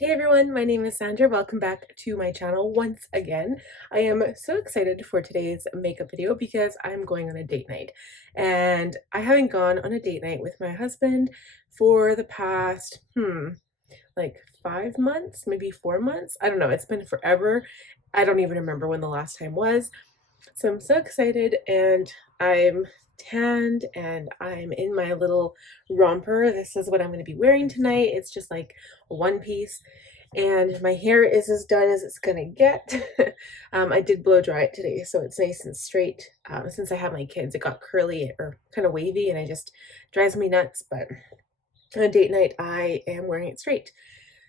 Hey everyone, my name is Sandra. Welcome back to my channel once again. I am so excited for today's makeup video because I'm going on a date night. And I haven't gone on a date night with my husband for the past, like 5 months, maybe 4 months. I don't know, it's been forever. I don't even remember when the last time was. So I'm so excited and I'm tanned and I'm in my little romper. This is what I'm going to be wearing tonight. It's just like a one piece and my hair is as done as it's going to get. I did blow dry it today so it's nice and straight. Since I have my kids, it got curly or kind of wavy and it just drives me nuts, but on a date night I am wearing it straight.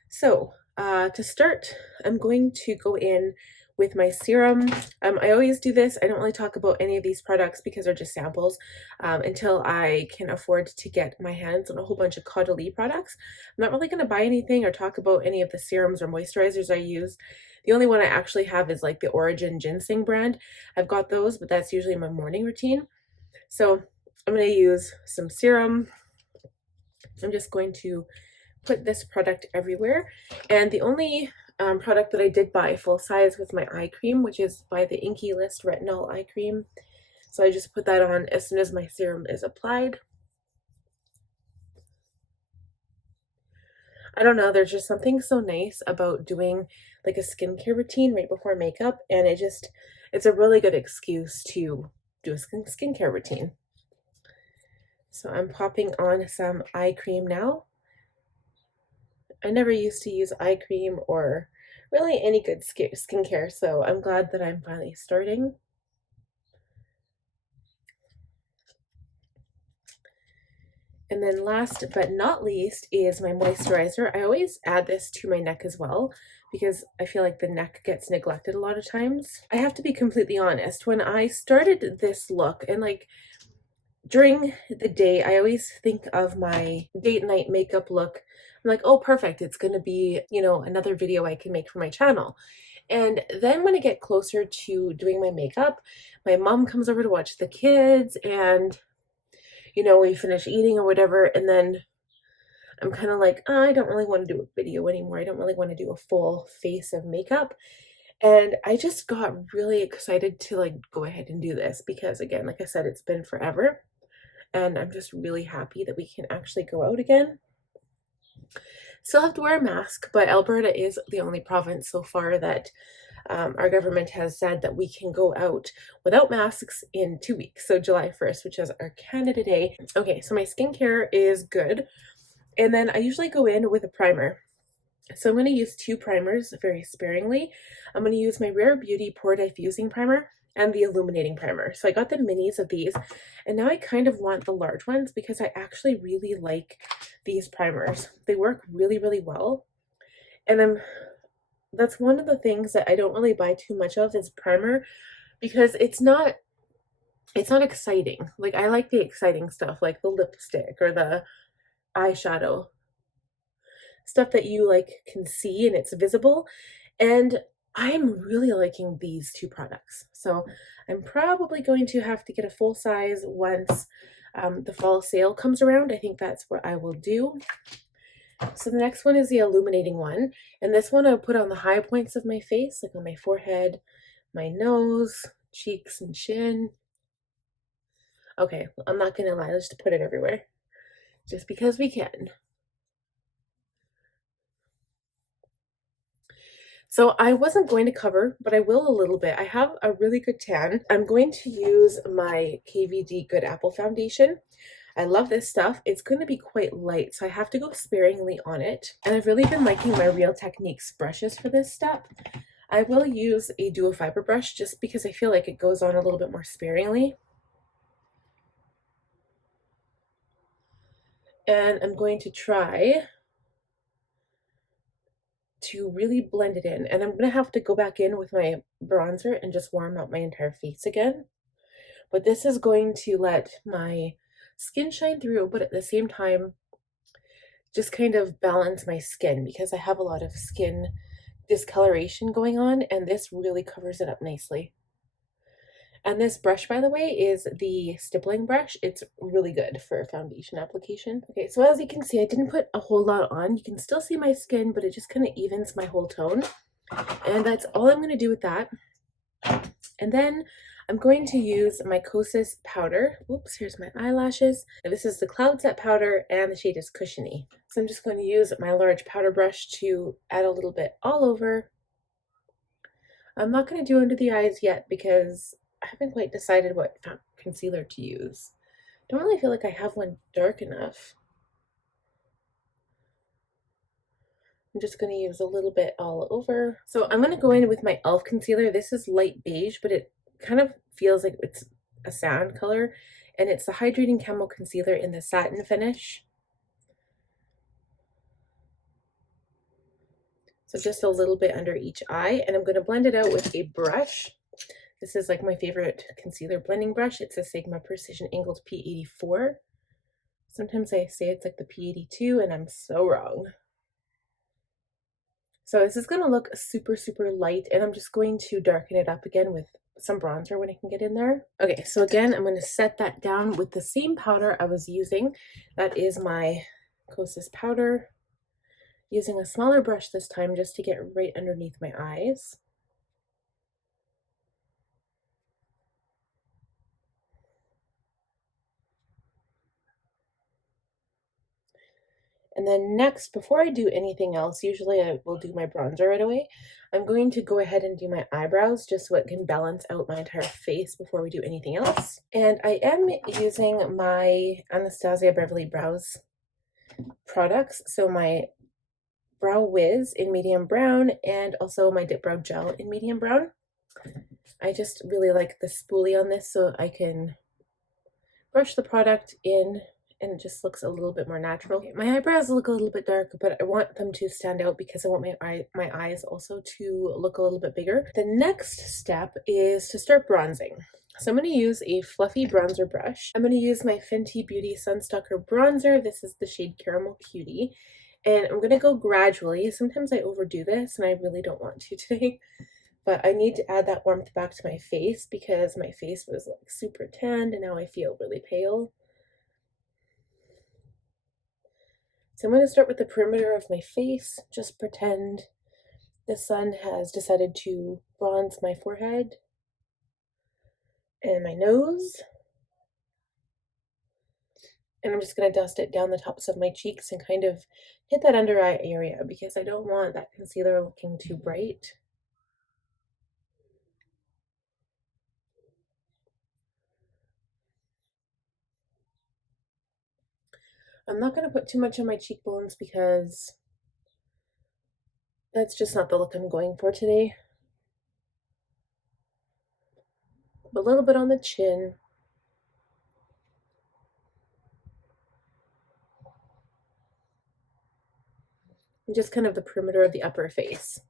So to start, I'm going to go in with my serum. I always do this. I don't really talk about any of these products because they're just samples until I can afford to get my hands on a whole bunch of Caudalie products. I'm not really going to buy anything or talk about any of the serums or moisturizers I use. The only one I actually have is like the Origin Ginseng brand. I've got those, but that's usually my morning routine. So I'm going to use some serum. I'm just going to put this product everywhere. And the only product that I did buy full size was my eye cream, which is by the Inky List Retinol Eye Cream. So I just put that on as soon as my serum is applied. I don't know, there's just something so nice about doing like a skincare routine right before makeup, and it's a really good excuse to do a skincare routine. So I'm popping on some eye cream now. I never used to use eye cream or really any good skincare, so I'm glad that I'm finally starting. And then last but not least is my moisturizer. I always add this to my neck as well because I feel like the neck gets neglected a lot of times. I have to be completely honest, when I started this look and like during the day, I always think of my date night makeup look. I'm like, oh, perfect. It's going to be, another video I can make for my channel. And then when I get closer to doing my makeup, my mom comes over to watch the kids and, we finish eating or whatever. And then I'm kind of like, oh, I don't really want to do a video anymore. I don't really want to do a full face of makeup. And I just got really excited to like go ahead and do this because again, like I said, it's been forever. And I'm just really happy that we can actually go out again. Still have to wear a mask, but Alberta is the only province so far that our government has said that we can go out without masks in 2 weeks. So July 1st, which is our Canada Day. Okay, so my skincare is good. And then I usually go in with a primer. So I'm going to use two primers very sparingly. I'm going to use my Rare Beauty Pore Diffusing Primer and the Illuminating Primer. So I got the minis of these, and now I kind of want the large ones because I actually really like these primers. They work really, really well. And that's one of the things that I don't really buy too much of is primer because it's not exciting. Like I like the exciting stuff like the lipstick or the eyeshadow. Stuff that you like can see and it's visible. And I'm really liking these two products. So I'm probably going to have to get a full size once the fall sale comes around. I think that's what I will do. So the next one is the illuminating one. And this one I'll put on the high points of my face, like on my forehead, my nose, cheeks, and chin. Okay, I'm not gonna lie, let's just put it everywhere. Just because we can. So I wasn't going to cover, but I will a little bit. I have a really good tan. I'm going to use my KVD Good Apple foundation. I love this stuff. It's going to be quite light, so I have to go sparingly on it. And I've really been liking my Real Techniques brushes for this step. I will use a dual fiber brush just because I feel like it goes on a little bit more sparingly. And I'm going to try to really blend it in, and I'm gonna have to go back in with my bronzer and just warm up my entire face again. But this is going to let my skin shine through, but at the same time just kind of balance my skin because I have a lot of skin discoloration going on, and this really covers it up nicely. And this brush, by the way, is the stippling brush. It's really good for foundation application. Okay, so as you can see, I didn't put a whole lot on. You can still see my skin, but it just kind of evens my whole tone. And that's all I'm going to do with that. And then I'm going to use my Kosas powder. Oops, here's my eyelashes. And this is the Cloud Set powder, and the shade is Cushiony. So I'm just going to use my large powder brush to add a little bit all over. I'm not going to do under the eyes yet because I haven't quite decided what concealer to use. Don't really feel like I have one dark enough. I'm just going to use a little bit all over. So I'm going to go in with my e.l.f. concealer. This is light beige, but it kind of feels like it's a sand color. And it's the Hydrating Camo Concealer in the Satin finish. So just a little bit under each eye. And I'm going to blend it out with a brush. This is like my favorite concealer blending brush. It's a Sigma Precision Angled P84. Sometimes I say it's like the P82 and I'm so wrong. So this is going to look super, super light, and I'm just going to darken it up again with some bronzer when I can get in there. Okay, so again, I'm going to set that down with the same powder I was using. That is my Kosas powder. Using a smaller brush this time just to get right underneath my eyes. And then next, before I do anything else, usually I will do my bronzer right away. I'm going to go ahead and do my eyebrows just so it can balance out my entire face before we do anything else. And I am using my Anastasia Beverly Brows products. So my Brow Whiz in medium brown and also my Dip Brow Gel in medium brown. I just really like the spoolie on this so I can brush the product in and it just looks a little bit more natural. Okay, my eyebrows look a little bit dark, but I want them to stand out because I want my eyes also to look a little bit bigger. The next step is to start bronzing. So I'm going to use a fluffy bronzer brush. I'm going to use my Fenty Beauty Stalk'r bronzer. This is the shade Caramel Cutie. And I'm going to go gradually. Sometimes I overdo this and I really don't want to today. But I need to add that warmth back to my face because my face was like super tanned and now I feel really pale. So I'm going to start with the perimeter of my face. Just pretend the sun has decided to bronze my forehead and my nose. And I'm just going to dust it down the tops of my cheeks and kind of hit that under eye area because I don't want that concealer looking too bright. I'm not going to put too much on my cheekbones because that's just not the look I'm going for today. A little bit on the chin. And just kind of the perimeter of the upper face.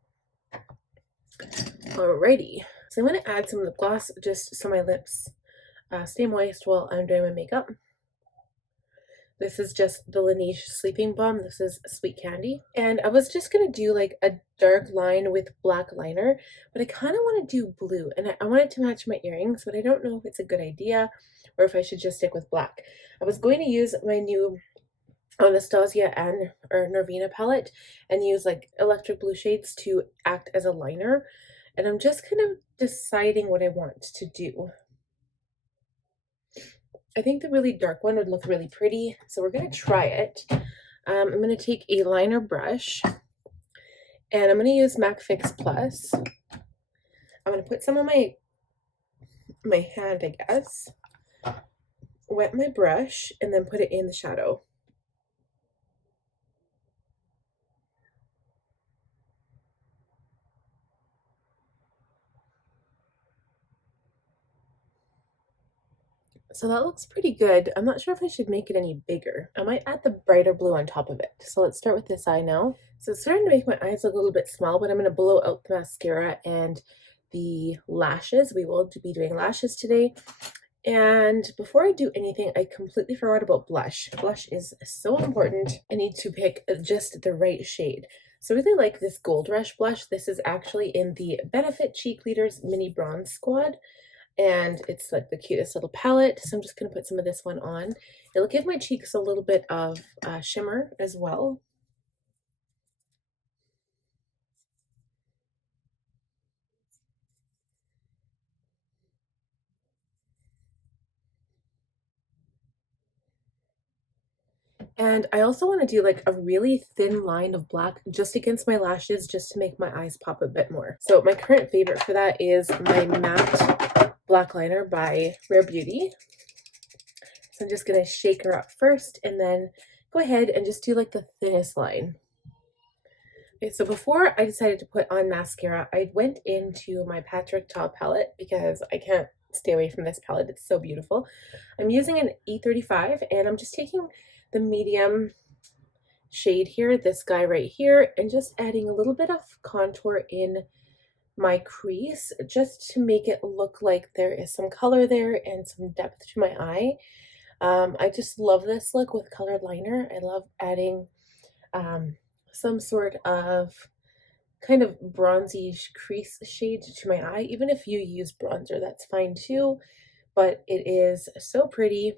Alrighty. So I'm going to add some lip gloss just so my lips stay moist while I'm doing my makeup. This is just the Laneige Sleeping Balm. This is Sweet Candy. And I was just going to do like a dark line with black liner, but I kind of want to do blue. And I want it to match my earrings, but I don't know if it's a good idea or if I should just stick with black. I was going to use my new Anastasia and Norvina palette and use like electric blue shades to act as a liner. And I'm just kind of deciding what I want to do. I think the really dark one would look really pretty, so we're going to try it. I'm going to take a liner brush, and I'm going to use MAC Fix Plus. I'm going to put some on my hand, I guess, wet my brush, and then put it in the shadow. So that looks pretty good. I'm not sure if I should make it any bigger. I might add the brighter blue on top of it. So let's start with this eye now. So it's starting to make my eyes look a little bit small, but I'm going to blow out the mascara and the lashes. We will be doing lashes today. And before I do anything, I completely forgot about blush. Blush is so important. I need to pick just the right shade. So I really like this Gold Rush blush. This is actually in the Benefit Cheekleaders Mini Bronze Squad. and it's like the cutest little palette. So I'm just going to put some of this one on. It'll give my cheeks a little bit of shimmer as well. And I also want to do like a really thin line of black just against my lashes, just to make my eyes pop a bit more. So my current favorite for that is my matte black liner by Rare Beauty. So I'm just going to shake her up first and then go ahead and just do like the thinnest line. Okay, so before I decided to put on mascara, I went into my Patrick Ta palette because I can't stay away from this palette. It's so beautiful. I'm using an E35 and I'm just taking the medium shade here, this guy right here, and just adding a little bit of contour in my crease just to make it look like there is some color there and some depth to my eye. I just love this look with colored liner. I love adding some sort of kind of bronzy crease shade to my eye. Even if you use bronzer, that's fine too, but it is so pretty.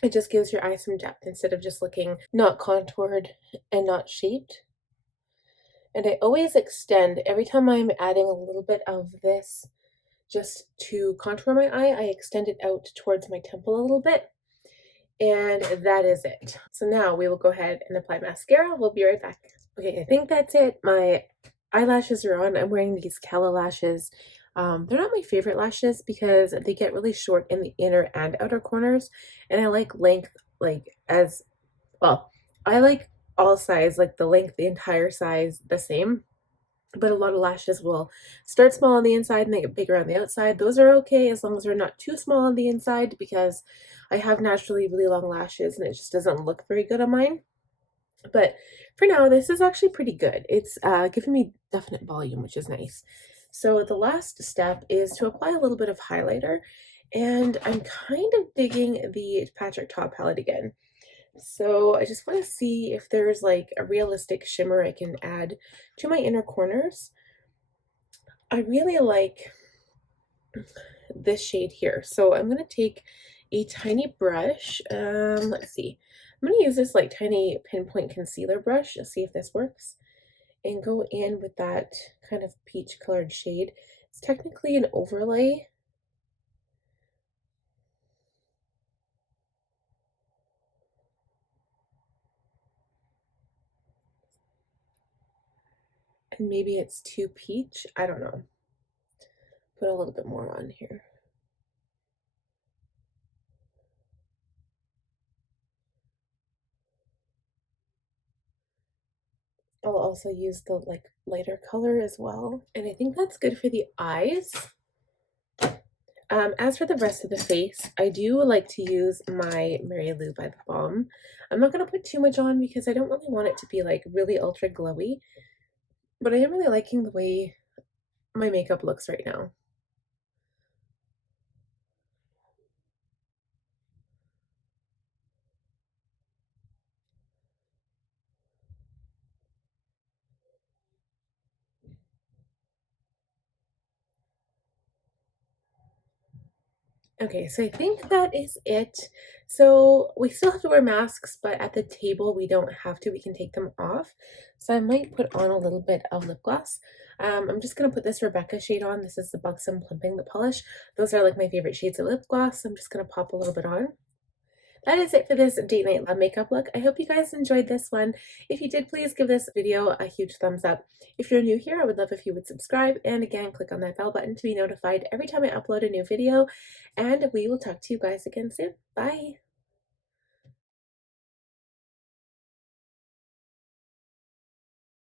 It just gives your eye some depth instead of just looking not contoured and not shaped. And I always extend every time I'm adding a little bit of this just to contour my eye. I extend it out towards my temple a little bit, and that is it. So now we will go ahead and apply mascara. We'll be right back. Okay, I think that's it. My eyelashes are on. I'm wearing these Cala lashes. They're not my favorite lashes because they get really short in the inner and outer corners, and I like length, like as well. I like all size, like the length, the entire size the same, but a lot of lashes will start small on the inside and they get bigger on the outside. Those are okay as long as they're not too small on the inside, because I have naturally really long lashes and it just doesn't look very good on mine. But for now, this is actually pretty good. It's giving me definite volume, which is nice. So the last step is to apply a little bit of highlighter, and I'm kind of digging the Patrick Ta palette again. So I just want to see if there's like a realistic shimmer I can add to my inner corners. I really like this shade here. So I'm going to take a tiny brush. Let's see. I'm going to use this like tiny pinpoint concealer brush. Let's see if this works. And go in with that kind of peach colored shade. It's technically an overlay. And maybe it's too peach. I don't know. Put a little bit more on here. I'll also use the like lighter color as well. And I think that's good for the eyes. As for the rest of the face, I do like to use my Mary Lou by the Balm. I'm not going to put too much on because I don't really want it to be like really ultra glowy, but I am really liking the way my makeup looks right now. Okay, so I think that is it. So we still have to wear masks, but at the table we don't have to. We can take them off. So I might put on a little bit of lip gloss. I'm just going to put this Rebecca shade on. This is the Buxom Plumping Lip Polish. Those are like my favorite shades of lip gloss. I'm just going to pop a little bit on. That is it for this date night lab makeup look. I hope you guys enjoyed this one. If you did, please give this video a huge thumbs up. If you're new here, I would love if you would subscribe, and again, click on that bell button to be notified every time I upload a new video, and we will talk to you guys again soon. Bye!